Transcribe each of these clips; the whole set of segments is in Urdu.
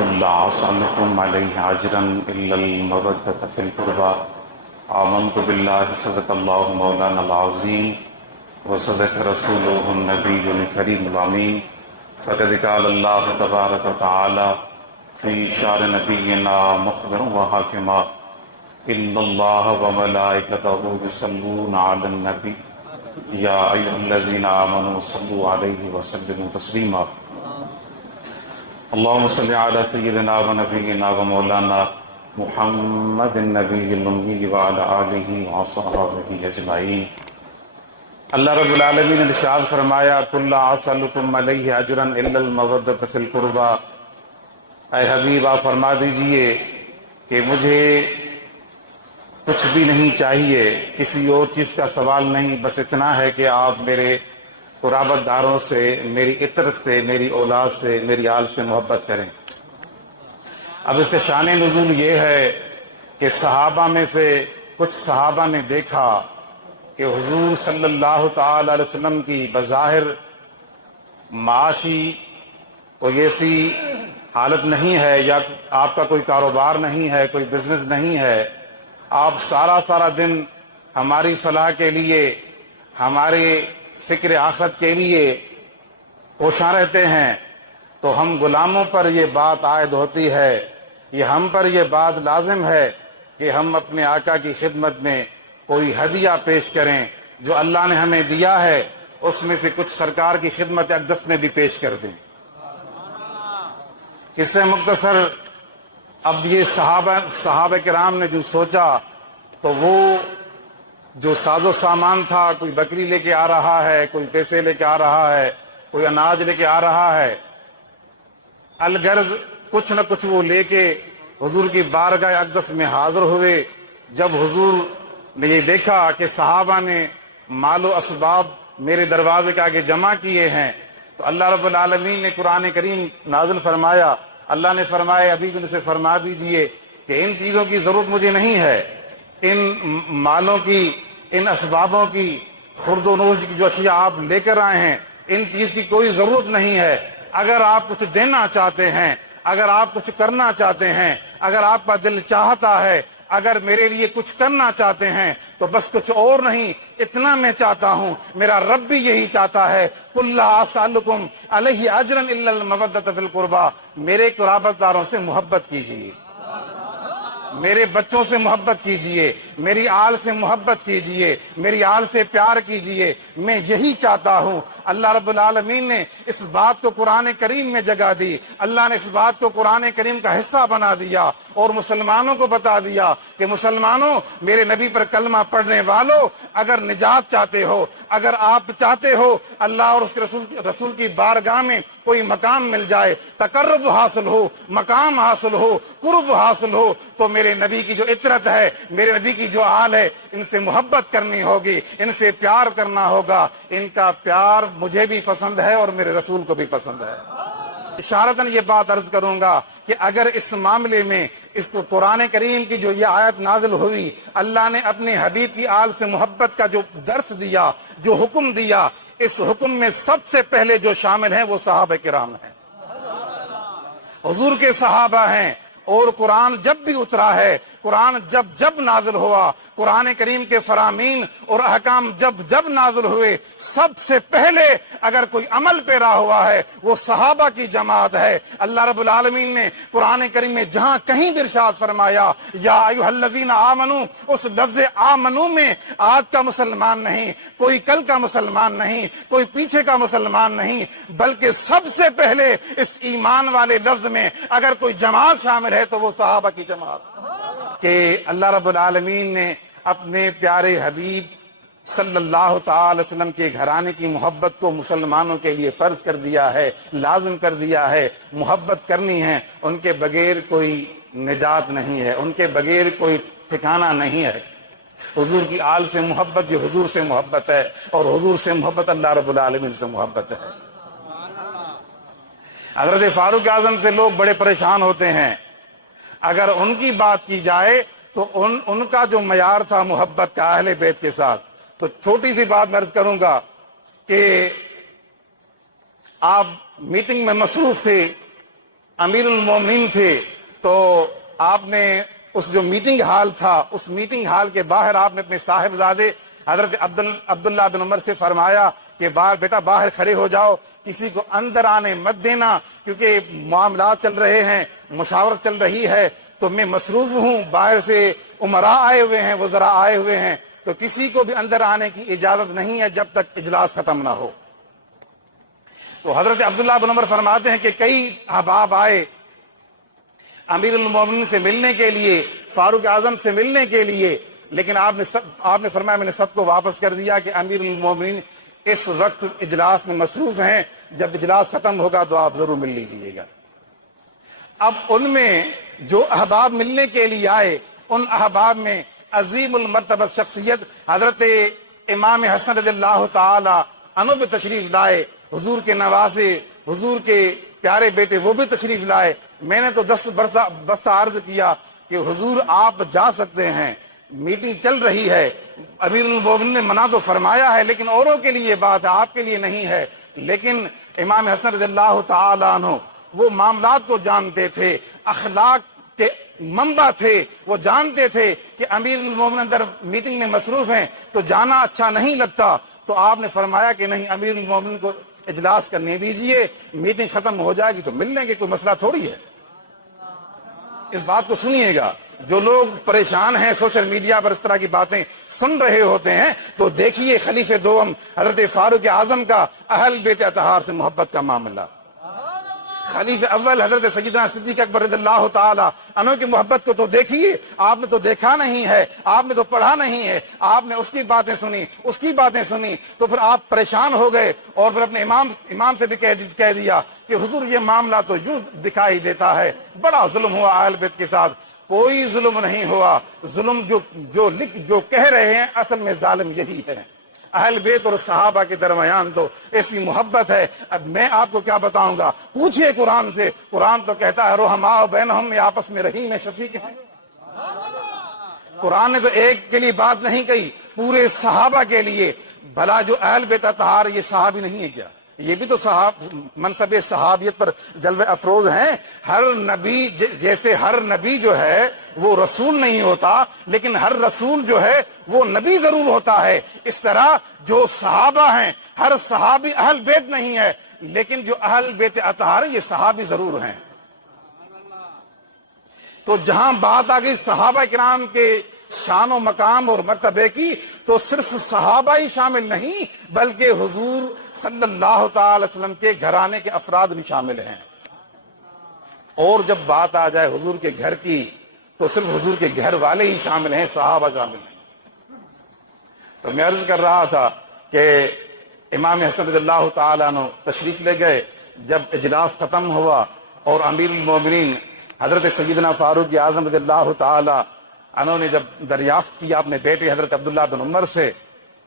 قل لا أسألكم عليه أجرا إلا المودة في القربى آمنت بالله صدق الله مولانا العظيم وصدق رسوله النبي الكريم الأمين فقد قال الله تبارك وتعالى في شأن نبينا مخبرا وحاكما إن الله وملائكته يصلون على النبي يا أيها الذين آمنوا صلوا عليه وسلموا تسليما اللهم صل على سيدنا ونبينا ومولانا محمد النبي الأمي وعلى آله وصحبه أجمعين۔ اللہ رب العالمین نے ارشاد فرمایا قل لا اسألکم علیہ اجرا الا المودۃ فی القربى، اے حبیب آپ فرما دیجئے کہ مجھے کچھ بھی نہیں چاہیے، کسی اور چیز کا سوال نہیں، بس اتنا ہے کہ آپ میرے قرابت داروں سے، میری عطر سے، میری اولاد سے، میری آل سے محبت کریں۔ اب اس کا شان نزول یہ ہے کہ صحابہ میں سے کچھ صحابہ نے دیکھا کہ حضور صلی اللہ تعالی علیہ وسلم کی بظاہر معاشی کوئی ایسی حالت نہیں ہے، یا آپ کا کوئی کاروبار نہیں ہے، کوئی بزنس نہیں ہے، آپ سارا دن ہماری فلاح کے لیے، ہمارے فکر آخرت کے لیے کوشاں رہتے ہیں، تو ہم غلاموں پر یہ بات عائد ہوتی ہے، یہ ہم پر یہ بات لازم ہے کہ ہم اپنے آقا کی خدمت میں کوئی ہدیہ پیش کریں، جو اللہ نے ہمیں دیا ہے اس میں سے کچھ سرکار کی خدمت اقدس میں بھی پیش کر دیں۔ قصہ مختصر، اب یہ صحابہ کرام نے جو سوچا تو وہ جو ساز و سامان تھا، کوئی بکری لے کے آ رہا ہے، کوئی پیسے لے کے آ رہا ہے، کوئی اناج لے کے آ رہا ہے، الغرض کچھ نہ کچھ وہ لے کے حضور کی بارگاہ اقدس میں حاضر ہوئے۔ جب حضور نے یہ دیکھا کہ صحابہ نے مال و اسباب میرے دروازے کے آگے جمع کیے ہیں، تو اللہ رب العالمین نے قرآن کریم نازل فرمایا۔ اللہ نے فرمایا حبیب ان سے فرما دیجئے کہ ان چیزوں کی ضرورت مجھے نہیں ہے، ان مالوں کی، ان اسبابوں کی، خرد و نوش کی جو اشیاء آپ لے کر آئے ہیں، ان چیز کی کوئی ضرورت نہیں ہے۔ اگر آپ کچھ دینا چاہتے ہیں، اگر آپ کچھ کرنا چاہتے ہیں، اگر آپ کا دل چاہتا ہے، اگر میرے لیے کچھ کرنا چاہتے ہیں تو بس کچھ اور نہیں، اتنا میں چاہتا ہوں، میرا رب بھی یہی چاہتا ہے۔ قل لا اسألکم علیہ اجرا الا المودۃ فی القربى، میرے قرابت داروں سے محبت کیجیے، میرے بچوں سے محبت کیجئے، میری آل سے محبت کیجئے، میری آل سے پیار کیجئے، میں یہی چاہتا ہوں۔ اللہ رب العالمین نے اس بات کو قرآن کریم میں جگہ دی، اللہ نے اس بات کو قرآن کریم کا حصہ بنا دیا اور مسلمانوں کو بتا دیا کہ مسلمانوں، میرے نبی پر کلمہ پڑھنے والوں، اگر نجات چاہتے ہو، اگر آپ چاہتے ہو اللہ اور اس کے رسول کی بارگاہ میں کوئی مقام مل جائے، تقرب حاصل ہو، مقام حاصل ہو، قرب حاصل ہو، تو میرے نبی کی جو عطرت ہے، میرے نبی کی جو آل ہے، ان سے محبت کرنی ہوگی، ان سے پیار کرنا ہوگا۔ ان کا پیار مجھے بھی پسند ہے اور میرے رسول کو بھی پسند ہے۔ اشارتاً یہ بات عرض کروں گا کہ اگر اس معاملے میں اس کو قرآن کریم کی جو یہ آیت نازل ہوئی، اللہ نے اپنے حبیب کی آل سے محبت کا جو درس دیا، جو حکم دیا، اس حکم میں سب سے پہلے جو شامل ہیں وہ صحابہ کرام ہیں، حضور کے صحابہ ہیں۔ اور قرآن جب بھی اترا ہے، قرآن جب نازل ہوا، قرآن کریم کے فرامین اور احکام جب نازل ہوئے، سب سے پہلے اگر کوئی عمل پیرا ہوا ہے وہ صحابہ کی جماعت ہے۔ اللہ رب العالمین نے قرآن کریم میں جہاں کہیں بھی ارشاد فرمایا یا ایھا الذین آمنو، اس لفظ آمنو میں آج کا مسلمان نہیں، کوئی کل کا مسلمان نہیں، کوئی پیچھے کا مسلمان نہیں، بلکہ سب سے پہلے اس ایمان والے لفظ میں اگر کوئی جماعت شامل ہے تو وہ صحابہ کی جماعت، کہ اللہ رب العالمین نے اپنے پیارے حبیب صلی اللہ تعالی وسلم کے گھرانے کی محبت کو مسلمانوں کے لیے فرض کر دیا ہے، لازم کر دیا ہے۔ محبت کرنی ہے، ان کے بغیر کوئی نجات نہیں ہے، ان کے بغیر کوئی ٹھکانہ نہیں ہے۔ حضور کی آل سے محبت یہ حضور سے محبت ہے، اور حضور سے محبت اللہ رب العالمین سے محبت ہے۔ حضرت فاروق اعظم سے لوگ بڑے پریشان ہوتے ہیں، اگر ان کی بات کی جائے تو ان کا جو معیار تھا محبت کا اہل بیت کے ساتھ، تو چھوٹی سی بات میں عرض کروں گا کہ آپ میٹنگ میں مصروف تھے، امیر المومنین تھے تو آپ نے اس جو میٹنگ ہال تھا اس میٹنگ ہال کے باہر آپ نے اپنے صاحبزادے حضرت عبداللہ بن عمر سے فرمایا کہ بیٹا باہر کھڑے ہو جاؤ، کسی کو اندر آنے مت دینا، کیونکہ معاملات چل رہے ہیں، مشاورت چل رہی ہے، تو میں مصروف ہوں، باہر سے امراء آئے ہوئے ہیں، وزراء آئے ہوئے ہیں، تو کسی کو بھی اندر آنے کی اجازت نہیں ہے جب تک اجلاس ختم نہ ہو۔ تو حضرت عبداللہ بن عمر فرماتے ہیں کہ کئی احباب آئے امیر المومنین سے ملنے کے لیے، فاروق اعظم سے ملنے کے لیے، لیکن آپ نے فرمایا میں نے سب کو واپس کر دیا کہ امیر المومنین اس وقت اجلاس میں مصروف ہیں، جب اجلاس ختم ہوگا تو آپ ضرور مل لیجیے گا۔ اب ان میں جو احباب ملنے کے لیے آئے، ان احباب میں عظیم المرتبہ شخصیت حضرت امام حسن رضی اللہ تعالی عنہ بھی تشریف لائے، حضور کے نواسے، حضور کے پیارے بیٹے وہ بھی تشریف لائے۔ میں نے تو دست عرض کیا کہ حضور آپ جا سکتے ہیں، میٹنگ چل رہی ہے، امیر المومنین نے منع تو فرمایا ہے لیکن اوروں کے لیے بات ہے، آپ کے لیے نہیں ہے۔ لیکن امام حسن رضی اللہ تعالی عنہ وہ معاملات کو جانتے تھے، اخلاق کے منبع تھے، وہ جانتے تھے کہ امیر المومنین اندر میٹنگ میں مصروف ہیں تو جانا اچھا نہیں لگتا، تو آپ نے فرمایا کہ نہیں، امیر المومنین کو اجلاس کرنے دیجئے، میٹنگ ختم ہو جائے گی تو مل لیں گے، کوئی مسئلہ تھوڑی ہے۔ اس بات کو سنیے گا، جو لوگ پریشان ہیں سوشل میڈیا پر اس طرح کی باتیں سن رہے ہوتے ہیں، تو دیکھیے خلیفہ دوم حضرت فاروق اعظم کا اہل بیت اطہار سے محبت کا معاملہ، خلیفہ اول حضرت سیدنا صدیق اکبر رضی اللہ تعالی عنہ کی محبت کو تو دیکھیے۔ آپ نے تو دیکھا نہیں ہے، آپ نے تو پڑھا نہیں ہے، آپ نے اس کی باتیں سنی، اس کی باتیں سنی، تو پھر آپ پریشان ہو گئے اور پھر اپنے امام سے بھی کہہ دیا کہ حضور یہ معاملہ تو یوں دکھائی دیتا ہے، بڑا ظلم ہوا اہل بیت کے ساتھ۔ کوئی ظلم نہیں ہوا، ظلم جو کہہ رہے ہیں اصل میں ظالم یہی ہے۔ اہل بیت اور صحابہ کے درمیان تو ایسی محبت ہے، اب میں آپ کو کیا بتاؤں گا، پوچھئے قرآن سے، قرآن تو کہتا ہے رحماء بینہم، یہ آپس میں رحیم شفیق ہیں۔ قرآن نے تو ایک کے لیے بات نہیں کہی، پورے صحابہ کے لیے۔ بھلا جو اہل بیت اطہار یہ صحابی نہیں ہے کیا؟ یہ بھی تو منصب صحابیت پر جلوہ افروز ہیں۔ ہر نبی جیسے ہر نبی جو ہے وہ رسول نہیں ہوتا، لیکن ہر رسول جو ہے وہ نبی ضرور ہوتا ہے، اس طرح جو صحابہ ہیں ہر صحابی اہل بیت نہیں ہے، لیکن جو اہل بیت اطہار یہ صحابی ضرور ہیں۔ تو جہاں بات آ گئی صحابہ کرام کے شان و مقام اور مرتبے کی، تو صرف صحابہ ہی شامل نہیں بلکہ حضور صلی اللہ تعالی وسلم کے گھرانے کے افراد بھی شامل ہیں۔ اور جب بات آ جائے حضور کے گھر کی تو صرف حضور کے گھر والے ہی شامل ہیں، صحابہ شامل ہیں۔ تو میں عرض کر رہا تھا کہ امام حسن رضی اللہ تعالیٰ عنہ تشریف لے گئے، جب اجلاس ختم ہوا اور امیر المومنین حضرت سیدنا فاروق اعظم رضی اللہ تعالیٰ عنہ نے جب دریافت کیا اپنے بیٹے حضرت عبداللہ بن عمر سے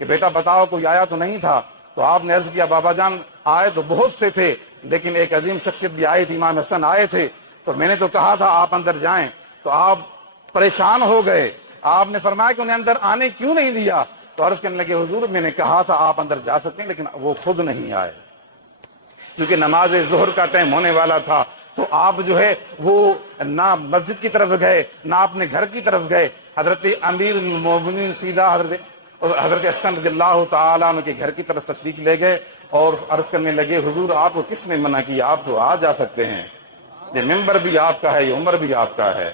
کہ بیٹا بتاؤ کوئی آیا تو نہیں تھا، تو آپ نے عرض کیا بابا جان آئے تو بہت سے تھے لیکن ایک عظیم شخصیت بھی آئی تھی، امام حسن آئے تھے، تو میں نے تو کہا تھا آپ اندر جائیں، تو آپ پریشان ہو گئے۔ آپ نے فرمایا کہ انہیں اندر آنے کیوں نہیں دیا؟ تو عرض کرنے لگے حضور میں نے کہا تھا آپ اندر جا سکتے ہیں لیکن وہ خود نہیں آئے، کیونکہ نماز ظہر کا ٹائم ہونے والا تھا، تو آپ جو ہے وہ نہ مسجد کی طرف گئے نہ اپنے گھر کی طرف گئے۔ حضرت امیر المومنین سیدھا حضرت حسن رضی اللہ تعالیٰ عنہ کے گھر کی طرف تشریف لے گئے اور عرض کرنے لگے حضور آپ کو کس نے منع کیا، آپ تو آ جا سکتے ہیں، یہ ممبر بھی آپ کا ہے، یہ عمر بھی آپ کا ہے۔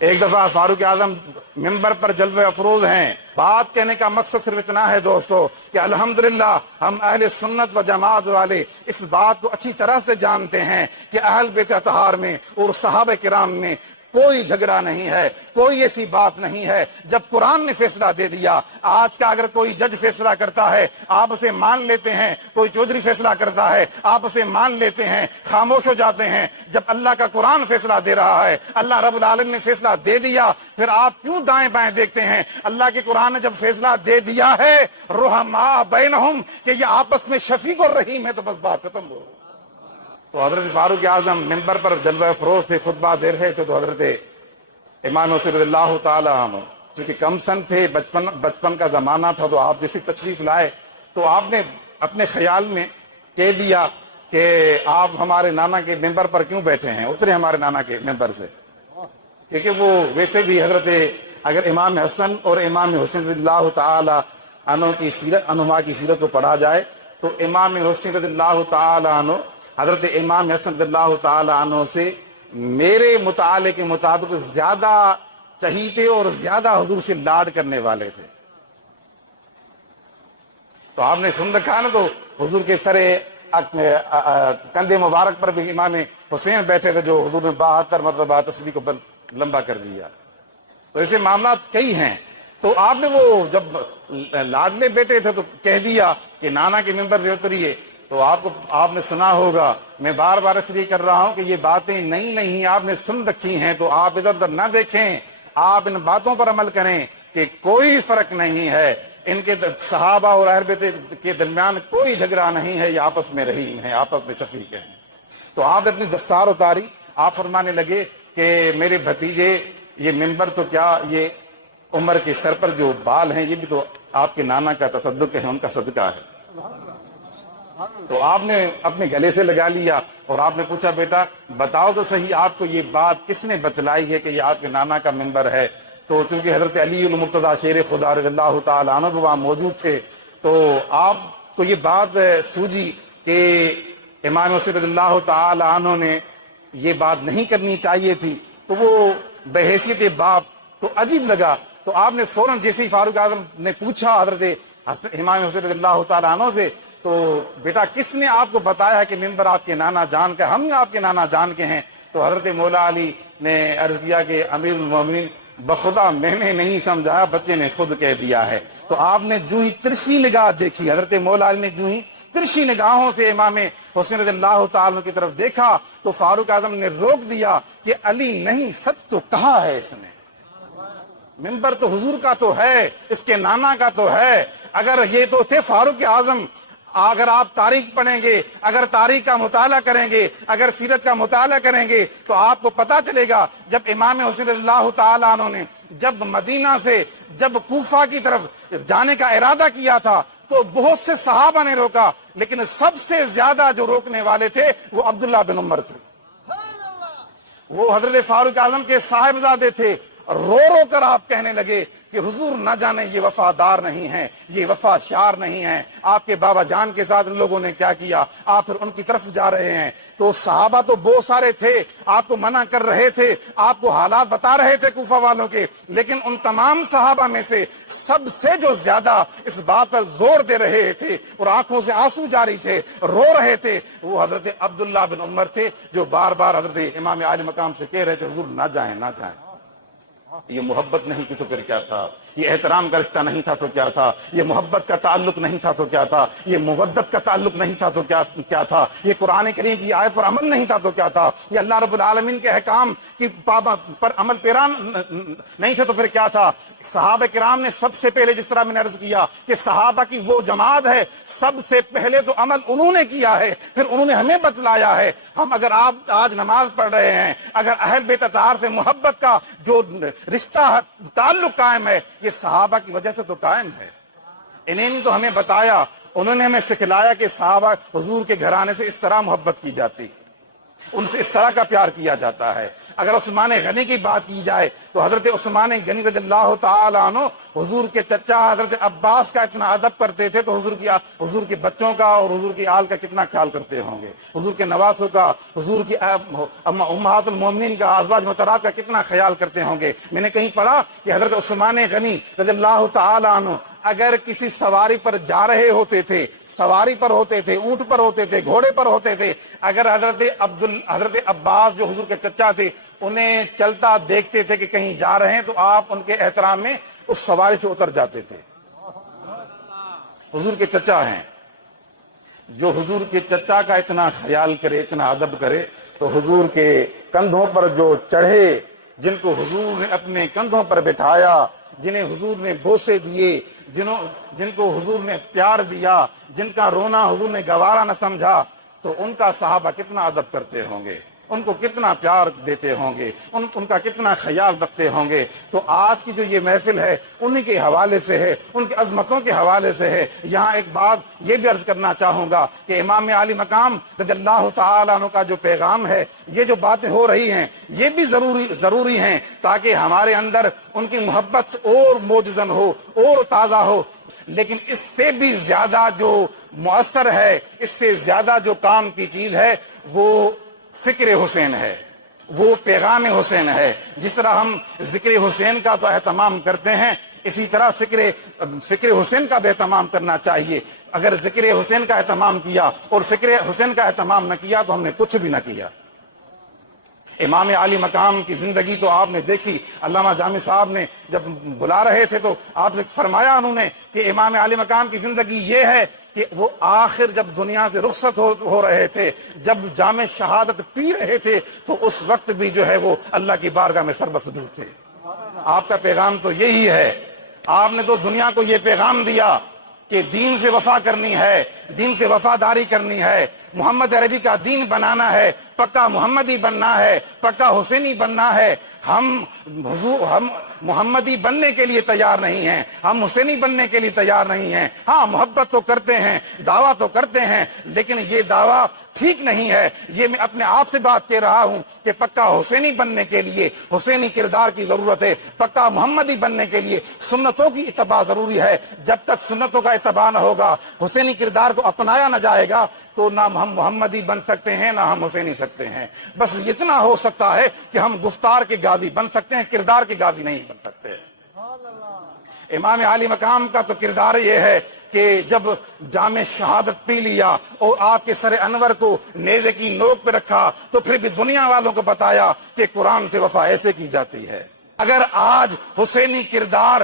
ایک دفعہ فاروق اعظم ممبر پر جلوہ افروز ہیں، بات کہنے کا مقصد صرف اتنا ہے دوستو کہ الحمدللہ ہم اہل سنت و جماعت والے اس بات کو اچھی طرح سے جانتے ہیں کہ اہل بیت اطہار میں اور صحابہ کرام میں کوئی جھگڑا نہیں ہے، کوئی ایسی بات نہیں ہے۔ جب قرآن نے فیصلہ دے دیا، آج کا اگر کوئی جج فیصلہ کرتا ہے آپ اسے مان لیتے ہیں، کوئی چودھری فیصلہ کرتا ہے آپ اسے مان لیتے ہیں، خاموش ہو جاتے ہیں۔ جب اللہ کا قرآن فیصلہ دے رہا ہے، اللہ رب العالمین نے فیصلہ دے دیا، پھر آپ کیوں دائیں بائیں دیکھتے ہیں؟ اللہ کے قرآن نے جب فیصلہ دے دیا ہے رحماء بینہم کہ یہ آپس میں شفیق اور رحیم ہے، تو بس بات ختم ہو۔ تو حضرت فاروق اعظم ممبر پر جلوہ افروز تھے، خطبہ دے رہے تھے، تو حضرت امام حسین رضی اللہ تعالیٰ عنہ چونکہ کم سن تھے، بچپن کا زمانہ تھا، تو آپ جیسے تشریف لائے تو آپ نے اپنے خیال میں کہہ دیا کہ آپ ہمارے نانا کے ممبر پر کیوں بیٹھے ہیں، اترے ہمارے نانا کے ممبر سے، کیونکہ وہ ویسے بھی حضرت اگر امام حسن اور امام حسین رضی اللہ تعالی عنہما کی سیرت کو پڑھا جائے تو امام حسین رضی اللہ تعالی عنہ حضرت امام حسن رضی اللہ تعالی عنہ سے میرے مطالعے کے مطابق زیادہ چہیتے اور زیادہ حضور سے لاڈ کرنے والے تھے۔ تو آپ نے سن رکھا نا، تو حضور کے سرے کندھے مبارک پر بھی امام حسین بیٹھے تھے، جو حضور نے 72 مرتبہ تسبیح کو لمبا کر دیا۔ تو ایسے معاملات کئی ہیں۔ تو آپ نے وہ جب لاڈلے بیٹے تھے تو کہہ دیا کہ نانا کے ممبر سے اتریے، تو آپ نے سنا ہوگا، میں بار بار اس لیے کر رہا ہوں کہ یہ باتیں نئی نہیں، آپ نے سن رکھی ہیں، تو آپ ادھر ادھر نہ دیکھیں، آپ ان باتوں پر عمل کریں کہ کوئی فرق نہیں ہے، ان کے صحابہ اور اہل بیت کے درمیان کوئی جھگڑا نہیں ہے، یہ آپس میں رحیم ہیں، آپس میں شفیق ہیں۔ تو آپ نے اپنی دستار اتاری، آپ فرمانے لگے کہ میرے بھتیجے، یہ ممبر تو کیا، یہ عمر کے سر پر جو بال ہیں یہ بھی تو آپ کے نانا کا تصدق ہے، ان کا صدقہ ہے۔ تو آپ نے اپنے گلے سے لگا لیا اور آپ نے پوچھا، بیٹا بتاؤ تو صحیح، آپ کو یہ بات کس نے بتلائی ہے کہ یہ آپ کے نانا کا ممبر ہے؟ تو چونکہ حضرت علی المرتضیٰ شیر خدا رضی اللہ تعالی عنہ وہاں موجود تھے، تو آپ کو یہ بات سوجی کہ امام حسین رضی اللہ تعالی عنہ نے یہ بات نہیں کرنی چاہیے تھی، تو وہ بحیثیت باپ تو عجیب لگا۔ تو آپ نے فوراً جیسے ہی فاروق اعظم نے پوچھا حضرت امام حسین رضی اللہ تعالی عنہ سے، تو بیٹا کس نے آپ کو بتایا کہ ممبر آپ کے نانا جان کا، ہم آپ کے نانا جان کے ہیں؟ تو حضرت مولا علی نے عرض کیا کہ امیر المومنین بخدا میں نے نہیں سمجھایا، بچے نے خود کہہ دیا ہے۔ تو آپ نے جو ہی ترشی نگاہ دیکھی، حضرت مولا علی نے جو ہی ترشی نگاہوں سے امام حسین رضی اللہ تعالیٰ عنہ کی طرف دیکھا تو فاروق اعظم نے روک دیا کہ علی نہیں، سچ تو کہا ہے اس نے، ممبر تو حضور کا تو ہے، اس کے نانا کا تو ہے۔ اگر یہ تو تھے فاروق اعظم، اگر آپ تاریخ پڑھیں گے، اگر تاریخ کا مطالعہ کریں گے، اگر سیرت کا مطالعہ کریں گے تو آپ کو پتا چلے گا جب امام حسین رضی اللہ تعالیٰ عنہ نے جب مدینہ سے جب کوفہ کی طرف جانے کا ارادہ کیا تھا تو بہت سے صحابہ نے روکا، لیکن سب سے زیادہ جو روکنے والے تھے وہ عبداللہ بن عمر تھے۔ وہ حضرت فاروق اعظم کے صاحبزادے تھے۔ رو رو کر آپ کہنے لگے کہ حضور نہ جانے یہ وفادار نہیں ہیں، یہ وفا شار نہیں ہیں، آپ کے بابا جان کے ساتھ ان لوگوں نے کیا کیا، آپ پھر ان کی طرف جا رہے ہیں۔ تو صحابہ تو بہت سارے تھے، آپ کو منع کر رہے تھے، آپ کو حالات بتا رہے تھے کوفہ والوں کے، لیکن ان تمام صحابہ میں سے سب سے جو زیادہ اس بات پر زور دے رہے تھے اور آنکھوں سے آنسو جاری تھے، رو رہے تھے، وہ حضرت عبداللہ بن عمر تھے، جو بار بار حضرت امام عالی مقام سے کہہ رہے تھے حضور نہ جائیں نہ جائیں۔ یہ محبت نہیں تھی تو پھر کیا تھا، یہ احترام کا رشتہ نہیں تھا تو کیا تھا، یہ محبت کا تعلق نہیں تھا تو کیا تھا، یہ مودت کا تعلق نہیں تھا تو کیا تھا، یہ قرآن کریم کی آیت پر عمل نہیں تھا تو کیا تھا، یہ اللہ رب العالمین کے احکام کی پر عمل پیران نہیں تھے تو پھر کیا تھا۔ صحابہ کرام نے سب سے پہلے، جس طرح میں نے عرض کیا کہ صحابہ کی وہ جماعت ہے، سب سے پہلے تو عمل انہوں نے کیا ہے، پھر انہوں نے ہمیں بتلایا ہے۔ ہم اگر آپ آج نماز پڑھ رہے ہیں، اگر اہل بیت اطہار سے محبت کا جو رشتہ تعلق قائم ہے، یہ صحابہ کی وجہ سے تو قائم ہے۔ انہیں نہیں تو ہمیں بتایا، انہوں نے ہمیں سکھلایا کہ صحابہ حضور کے گھرانے سے اس طرح محبت کی جاتی، ان سے اس طرح کا پیار کیا جاتا ہے۔ اگر عثمان غنی کی بات کی جائے تو حضرت عثمان غنی رضی اللہ تعالی عنہ حضور کے چچا حضرت عباس کا اتنا ادب کرتے تھے تو حضور کے بچوں کا اور حضور کی آل کا کتنا خیال کرتے ہوں گے، حضور کے نواسوں کا، حضور کی امہات المومنین کا، ازواج مطہرات کا کتنا خیال کرتے ہوں گے۔ میں نے کہیں پڑھا کہ حضرت عثمان غنی رضی اللہ تعالی عنہ اگر کسی سواری پر جا رہے ہوتے تھے، سواری پر ہوتے تھے، اونٹ پر ہوتے تھے، گھوڑے پر ہوتے تھے، اگر حضرت عباس جو حضور کے چچا تھے انہیں چلتا دیکھتے تھے کہ کہیں جا رہے ہیں تو آپ ان کے احترام میں اس سواری سے اتر جاتے تھے۔ حضور کے چچا ہیں، جو حضور کے چچا کا اتنا خیال کرے، اتنا ادب کرے، تو حضور کے کندھوں پر جو چڑھے، جن کو حضور نے اپنے کندھوں پر بٹھایا، جنہیں حضور نے بوسے دیے، جن کو حضور نے پیار دیا، جن کا رونا حضور نے گوارا نہ سمجھا، تو ان کا صحابہ کتنا ادب کرتے ہوں گے۔ ان کو کتنا پیار دیتے ہوں گے، ان کا کتنا خیال رکھتے ہوں گے۔ تو آج کی جو یہ محفل ہے انہی کے حوالے سے ہے، ان کی عظمتوں کے حوالے سے ہے۔ یہاں ایک بات یہ بھی عرض کرنا چاہوں گا کہ امام عالی مقام رضی اللہ تعالیٰ عنہ کا جو پیغام ہے، یہ جو باتیں ہو رہی ہیں یہ بھی ضروری ہیں تاکہ ہمارے اندر ان کی محبت اور موجزن ہو اور تازہ ہو۔ لیکن اس سے بھی زیادہ جو مؤثر ہے، اس سے زیادہ جو کام کی چیز ہے وہ فکر حسین ہے، وہ پیغام حسین ہے۔ جس طرح ہم ذکر حسین کا تو اہتمام کرتے ہیں، اسی طرح فکر حسین کا بھی اہتمام کرنا چاہیے۔ اگر ذکر حسین کا اہتمام کیا اور فکر حسین کا اہتمام نہ کیا تو ہم نے کچھ بھی نہ کیا۔ امام عالی مقام کی زندگی تو آپ نے دیکھی، علامہ جامی صاحب نے جب بلا رہے تھے تو آپ سے فرمایا انہوں نے کہ امام عالی مقام کی زندگی یہ ہے کہ وہ آخر جب دنیا سے رخصت ہو رہے تھے، جب جام شہادت پی رہے تھے، تو اس وقت بھی جو ہے وہ اللہ کی بارگاہ میں سربسجود تھے۔ آپ کا پیغام تو یہی ہے، آپ نے تو دنیا کو یہ پیغام دیا کہ دین سے وفا کرنی ہے، دین سے وفاداری کرنی ہے، محمد عربی کا دین بنانا ہے، پکا محمدی بننا ہے، پکا حسینی بننا ہے۔ ہم محمدی بننے کے لیے تیار نہیں ہیں، ہم حسینی بننے کے لیے تیار نہیں ہیں۔ ہاں محبت تو کرتے ہیں، دعویٰ تو کرتے ہیں، لیکن یہ دعویٰ ٹھیک نہیں ہے۔ یہ میں اپنے آپ سے بات کہہ رہا ہوں کہ پکا حسینی بننے کے لیے حسینی کردار کی ضرورت ہے، پکا محمدی بننے کے لیے سنتوں کی اتباع ضروری ہے۔ جب تک سنتوں کا اتباع نہ ہوگا، حسینی کردار کو اپنایا نہ جائے گا، تو نہ ہم محمدی بن سکتے ہیں نہ ہم حسینی سکتے ہیں۔ بس اتنا ہو سکتا ہے کہ ہم گفتار کے غازی بن سکتے ہیں، کردار کے غازی نہیں بن سکتے۔ امام عالی مقام کا تو کردار یہ ہے کہ جب جام شہادت پی لیا اور آپ کے سر انور کو نیزے کی نوک پہ رکھا تو پھر بھی دنیا والوں کو بتایا کہ قرآن سے وفا ایسے کی جاتی ہے۔ اگر آج حسینی کردار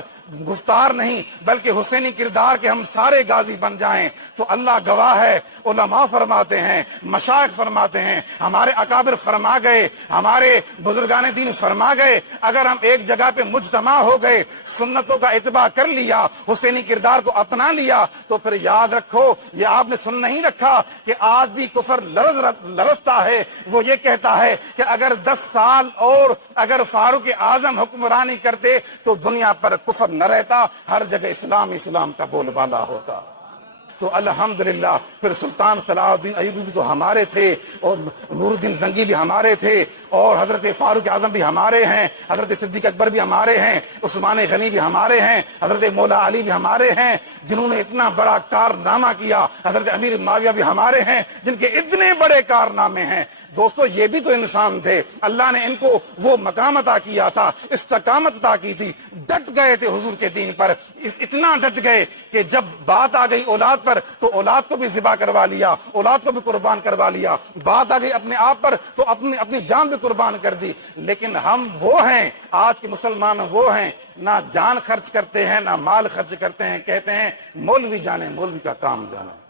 گفتار نہیں بلکہ حسینی کردار کے ہم سارے غازی بن جائیں تو اللہ گواہ ہے، علماء فرماتے ہیں، مشائخ فرماتے ہیں، ہمارے اکابر فرما گئے، ہمارے بزرگان دین فرما گئے، اگر ہم ایک جگہ پہ مجتمع ہو گئے، سنتوں کا اتباع کر لیا، حسینی کردار کو اپنا لیا، تو پھر یاد رکھو، یہ آپ نے سن نہیں رکھا کہ آج بھی کفر لرزتا ہے۔ وہ یہ کہتا ہے کہ اگر 10 سال اور اگر فاروق اعظم حکمرانی کرتے تو دنیا پر کفر نہ رہتا، ہر جگہ اسلام کا بول بالا ہوتا۔ تو الحمدللہ پھر سلطان صلاح الدین ایوبی بھی تو ہمارے تھے، اور نور الدین زنگی بھی ہمارے تھے، اور حضرت فاروق اعظم بھی ہمارے ہیں، حضرت صدیق اکبر بھی ہمارے ہیں، عثمان غنی بھی ہمارے ہیں، حضرت مولا علی بھی ہمارے ہیں جنہوں نے اتنا بڑا کارنامہ کیا، حضرت امیر معاویہ بھی ہمارے ہیں جن کے اتنے بڑے کارنامے ہیں۔ دوستو یہ بھی تو انسان تھے، اللہ نے ان کو وہ مقام عطا کیا تھا، استقامت عطا کی تھی، ڈٹ گئے تھے حضور کے دین پر، اتنا ڈٹ گئے کہ جب بات آ گئی اولاد پر تو اولاد کو بھی ذبح کروا لیا، اولاد کو بھی قربان کروا لیا، بات آ گئی اپنے آپ پر تو اپنی جان بھی قربان کر دی۔ لیکن ہم وہ ہیں، آج کے مسلمان وہ ہیں، نہ جان خرچ کرتے ہیں نہ مال خرچ کرتے ہیں، کہتے ہیں مولوی جانے، مولوی کا کام جانے۔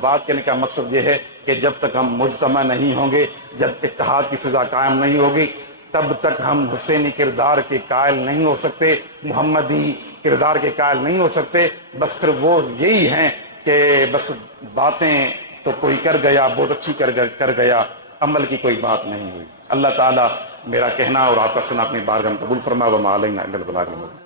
بات کہنے کا مقصد یہ ہے کہ جب تک ہم مجتمع نہیں ہوں گے، جب اتحاد کی فضا قائم نہیں ہوگی، تب تک ہم حسینی کردار کے قائل نہیں ہو سکتے، محمدی کردار کے قائل نہیں ہو سکتے۔ بس پھر وہ یہی ہیں کہ بس باتیں تو کوئی کر گیا، بہت اچھی کر گیا، عمل کی کوئی بات نہیں ہوئی۔ اللہ تعالیٰ میرا کہنا اور آپ کا سنا اپنی بارگاہ میں قبول فرما، وما علینا الا البلاغ المبین۔